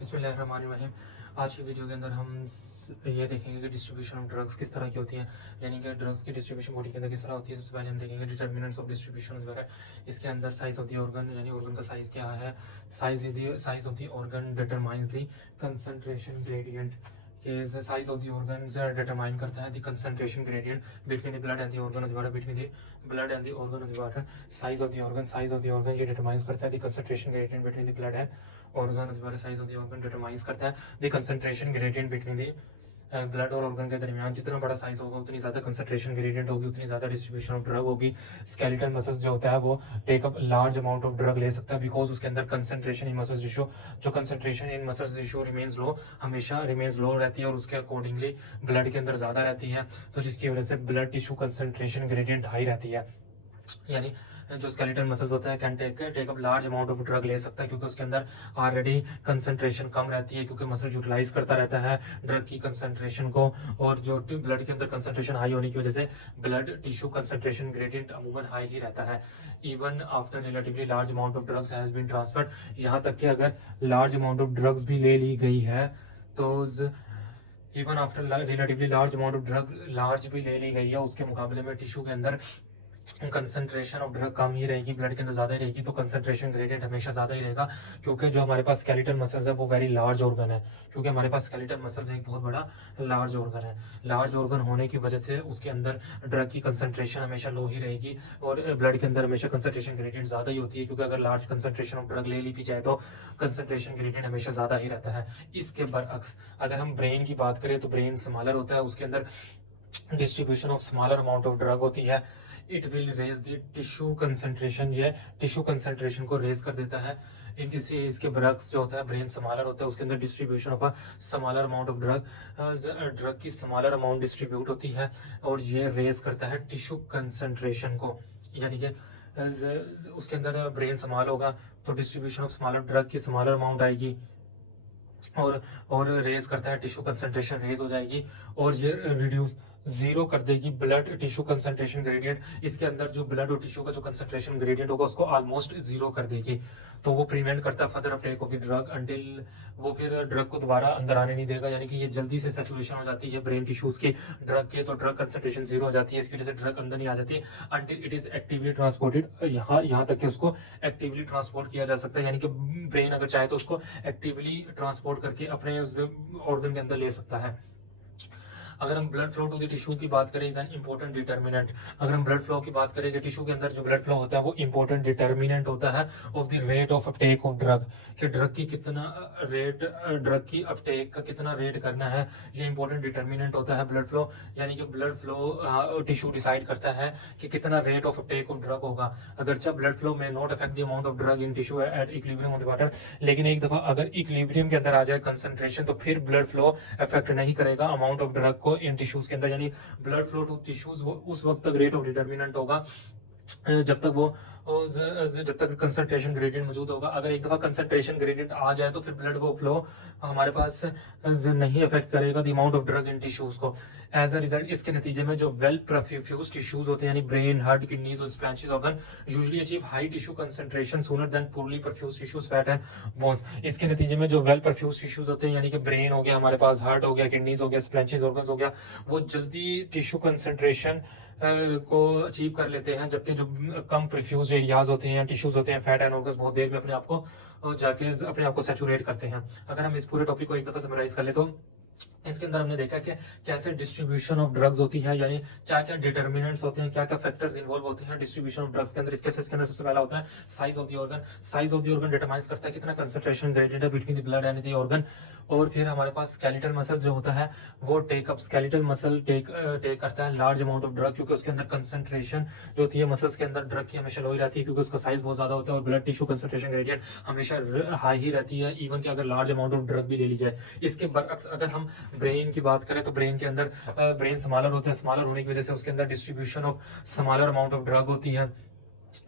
बिस्मिल्लाहिर्रहमानिर्रहीम। आज की वीडियो के अंदर हम ये देखेंगे कि डिस्ट्रीब्यूशन ऑफ ड्रग्स किस तरह की होती है, यानी कि ड्रग्स की डिस्ट्रीब्यूशन बॉडी के अंदर किस तरह होती है। सबसे पहले हम देखेंगे डिटर्मिनेंट्स ऑफ डिस्ट्रीब्यूशन वगैरह। इसके अंदर साइज ऑफ द ऑर्गन, यानी ऑर्गन का साइज क्या है। Size of the organ determines the concentration gradient. Size of the organ determine करता है the concentration gradient between the blood and the organ of the body, between the blood and the organ of the body. Size of the organ ये determines करता है the concentration gradient between the blood and organ of the body. Size of the organ determines करता है the concentration gradient between the blood और organ के दरमियान। जितना बड़ा साइज होगा उतनी ज्यादा कंसंट्रेशन ग्रेडियंट होगी, उतनी ज्यादा डिस्ट्रीब्यूशन ऑफ ड्रग होगी। स्केलेटल मसल्स जो होता है वो take up large amount of drug ले सकता है, बिकॉज उसके अंदर कंसंट्रेशन इन मसल्स टिश्यू, जो concentration in muscles tissue remains low, हमेशा रिमेन्स लो रहती है और उसके अकॉर्डिंगली ब्लड के अंदर ज्यादा रहती है, तो जिसकी वजह से blood tissue concentration gradient high रहती है। यानी जो स्केलेटल मसल्स होता है can take up large amount of drug ले सकता है, क्योंकि उसके अंदर ऑलरेडी कंसंट्रेशन कम रहती है, क्योंकि मसल यूटिलाइज करता रहता है ड्रग की कंसंट्रेशन को, और जो ब्लड के अंदर कंसंट्रेशन हाई होने की वजह से ब्लड टिश्यू कंसंट्रेशन ग्रेडियंट अमूमन हाई ही रहता है। Even after relatively large amount of drugs has been transferred, यहाँ तक कि अगर लार्ज अमाउंट ऑफ ड्रग्स भी ले ली गई है तो even after relatively large amount of drug large भी ले ली गई है, उसके मुकाबले में टिश्यू के अंदर कंसंट्रेशन ऑफ ड्रग कम ही रहेगी, ब्लड के अंदर ज्यादा ही रहेगी, तो कंसंट्रेशन ग्रेडियंट हमेशा ज्यादा ही रहेगा। क्योंकि जो हमारे पास स्केलेटल मसल्स है वो वेरी लार्ज ऑर्गन है, क्योंकि हमारे पास स्केलेटल मसल्स एक बहुत बड़ा लार्ज ऑर्गन है। लार्ज ऑर्गन होने की वजह से उसके अंदर ड्रग की कंसंट्रेशन हमेशा लो ही रहेगी, और ब्लड के अंदर हमेशा कंसंट्रेशन ग्रेडियंट ज्यादा ही होती है, क्योंकि अगर लार्ज कंसंट्रेशन ऑफ ड्रग ले ली भी जाए तो कंसंट्रेशन ग्रेडियंट हमेशा ज्यादा ही रहता है। इसके बरअक्स अगर हम ब्रेन की बात करें तो ब्रेन स्मॉलर होता है, उसके अंदर distribution of smaller amount of drug होती है। It will raise the tissue concentration, ये टिश्यू कंसंट्रेशन को रेज कर देता है। इसके बरक्स जो होता है ब्रेन स्मॉलर होता है, उसके अंदर distribution of a smaller amount of drug की स्मॉलर अमाउंट डिस्ट्रीब्यूट होती है, और ये रेज करता है टिश्यू कंसंट्रेशन को। यानी कि उसके अंदर ब्रेन स्मॉल होगा तो डिस्ट्रीब्यूशन ऑफ स्मॉलर ड्रग की स्मॉलर अमाउंट आएगी, और रेज करता है टिश्यू कंसंट्रेशन रेज हो जाएगी, और ये रिड्यूस जीरो कर देगी ब्लड टिश्यू कंसंट्रेशन ग्रेडियंट। इसके अंदर जो ब्लड और टिश्यू का जो कंसंट्रेशन ग्रेडियंट होगा उसको ऑलमोस्ट जीरो कर देगी, तो वो प्रिवेंट करता है further Uptake of the drug until वो फिर ड्रग को दोबारा अंदर आने नहीं देगा। यानी कि ये जल्दी से सैचुरेशन हो जाती है ब्रेन टिश्यूज की ड्रग के, तो ड्रग कंसंट्रेशन जीरो हो जाती है, इसकी वजह से ड्रग अंदर नहीं आ जाती until it is actively transported. यहाँ तक कि उसको एक्टिवली ट्रांसपोर्ट किया जा सकता है, यानी कि ब्रेन अगर चाहे तो उसको एक्टिवली ट्रांसपोर्ट करके अपने ऑर्गन के अंदर ले सकता है। अगर हम blood flow to the tissue की बात करें इज एन इंपॉर्टेंट डिटर्मिनेंट। अगर हम ब्लड फ्लो की बात करें कि टिश्यू के अंदर जो ब्लड फ्लो होता है वो इंपॉर्टेंट डिटर्मिनेंट होता है of the rate of Uptake of drug, कि ड्रग की कितना रेट, ड्रग की अपटेक का कितना रेट करना है, ये इंपॉर्टेंट डिटर्मिनेंट होता है ब्लड फ्लो। यानी कि ब्लड फ्लो टिश्यू डिसाइड करता है कि कितना rate of Uptake of drug होगा। अगरचे ब्लड फ्लो में not affect the amount of drug in tissue at equilibrium of the water, लेकिन एक दफा अगर इक्विलिब्रियम के अंदर आ जाए कंसंट्रेशन तो फिर ब्लड फ्लो अफेक्ट नहीं करेगा अमाउंट ऑफ ड्रग को इन टिश्यूज के अंदर। यानी ब्लड फ्लो टू टिश्यूज वो उस वक्त तक रेट ऑफ डिटर्मिनेंट होगा जब तक कंसंट्रेशन ग्रेडियंट मौजूद होगा। अगर एक दफा कंसंट्रेशन ग्रेडियंट आ जाए तो फिर ब्लड वो फ्लो हमारे पास नहीं अफेक्ट करेगा the amount of drug in tissues को। एज अ रिजल्ट इसके नतीजे में जो वेल परफ्यूज टिश्यूज होते हैं, यानी ब्रेन, हार्ट, किडनीज और splanchnic organ usually achieve high tissue concentration sooner than poorly perfused tissues, fat and bones. इसके नतीजे में जो वेल परफ्यूज टिश्यूज होते हैं, यानी कि ब्रेन हो गया हमारे पास, हार्ट हो गया, किडनीज हो गया, स्प्लैंचेस ऑर्गन्स हो गया, वो जल्दी टिश्यू कंसंट्रेशन को अचीव कर लेते हैं, जबकि जो कम परफ्यूज एरियाज होते हैं या टिश्यूज होते हैं, फैट एंड ऑर्गन्स, बहुत देर में अपने आप को जाके अपने आप को सैचुरेट करते हैं। अगर हम इस पूरे टॉपिक को एक दफा समराइज कर ले तो इसके अंदर हमने देखा कि कैसे डिस्ट्रीब्यूशन ऑफ ड्रग्स होती है, यानी क्या क्या डिटर्मिनेंट्स होते हैं, क्या क्या फैक्टर्स इन्वॉल्व होते हैं डिस्ट्रीब्यूशन ऑफ ड्रग्स के अंदर। इसके अंदर सबसे पहला होता है size of the organ. Size of the organ determines करता है कितना कंसंट्रेशन ग्रेडियंट है between the blood and the organ. और फिर हमारे पास स्केलेटल मसल जो होता है वो स्केलेटल मसल टेक करता है लार्ज अमाउंट ऑफ ड्रग, क्योंकि उसके अंदर कंसंट्रेशन जो होती है मसल्स के अंदर ड्रग की हमेशा लो ही रहती है, क्योंकि उसका साइज बहुत ज्यादा होता है, और ब्लड टिश्यू कंसंट्रेशन ग्रेडियंट हमेशा हाई ही रहती है, इवन कि अगर लार्ज अमाउंट ऑफ ड्रग भी ले ली जाए। इसके बरअक्स अगर हम ब्रेन की बात करें तो ब्रेन के अंदर ब्रेन स्मॉलर होता है, स्मॉलर होने की वजह से उसके अंदर distribution of smaller amount of drug होती है,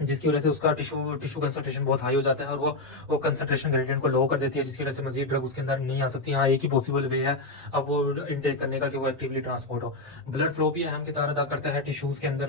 जिसकी वजह से उसका टिश्यू कंसंट्रेशन बहुत हाई हो जाता है और वो कंसंट्रेशन ग्रेडियंट को लो कर देती है, जिसकी वजह से मजीद ड्रग उसके अंदर नहीं आ सकती। हाँ, एक ही पॉसिबल वे है अब वो इनटेक करने का कि वो एक्टिवली ट्रांसपोर्ट हो। ब्लड फ्लो भी अहम किरदार अदा करता है टिश्यूज के अंदर,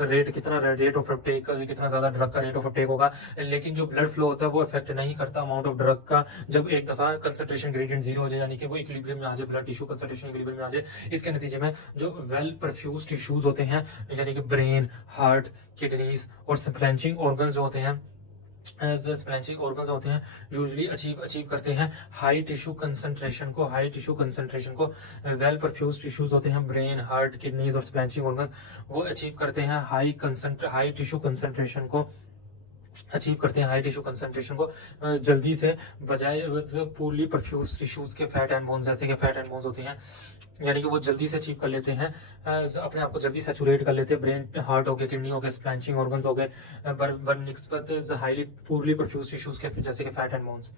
रेट ऑफ अपटेक, कितना ज्यादा ड्रग का रेट ऑफ अपटेक होगा। लेकिन जो ब्लड फ्लो होता है वो इफेक्ट नहीं करता अमाउंट ऑफ ड्रग का, जब एक दफा कंसंट्रेशन ग्रेडियंट जीरो हो जाए, यानी कि वो इक्विलिब्रियम में आ जाए, ब्लड टिश्यू कंसंट्रेशन इक्विलिब्रियम में आ जाए। इसके नतीजे में जो वेल परफ्यूज टिश्यूज होते हैं, यानी कि ब्रेन, हार्ट, किडनीज और स्प्लैंचिंग ऑर्गन्स जो होते हैं, स्प्लैंचिंग ऑर्गन्स होते हैं, यूजली अचीव करते हैं हाई टिश्यू कंसंट्रेशन को। वेल परफ्यूज टिश्यूज होते हैं, ब्रेन, हार्ट, किडनीज और स्प्लैंचिंग ऑर्गन, वो अचीव करते हैं हाई टिश्यू कंसंट्रेशन को जल्दी से, बजाय पूरली परफ्यूज टिश्यूज के फैट एंड बोन्स, जैसे कि फैट एंड बोन्स होती हैं, यानी कि वो जल्दी से अचीव कर लेते हैं, अपने आप को जल्दी सैचुरेट कर लेते हैं। ब्रेन, हार्ट हो गए, किडनी हो गए, स्प्लैंचिंग ऑर्गन्स हो गए, बर निस्बत हाईली पूरली परफ्यूज टिश्यूज के, जैसे कि फैट एंड बोन्स।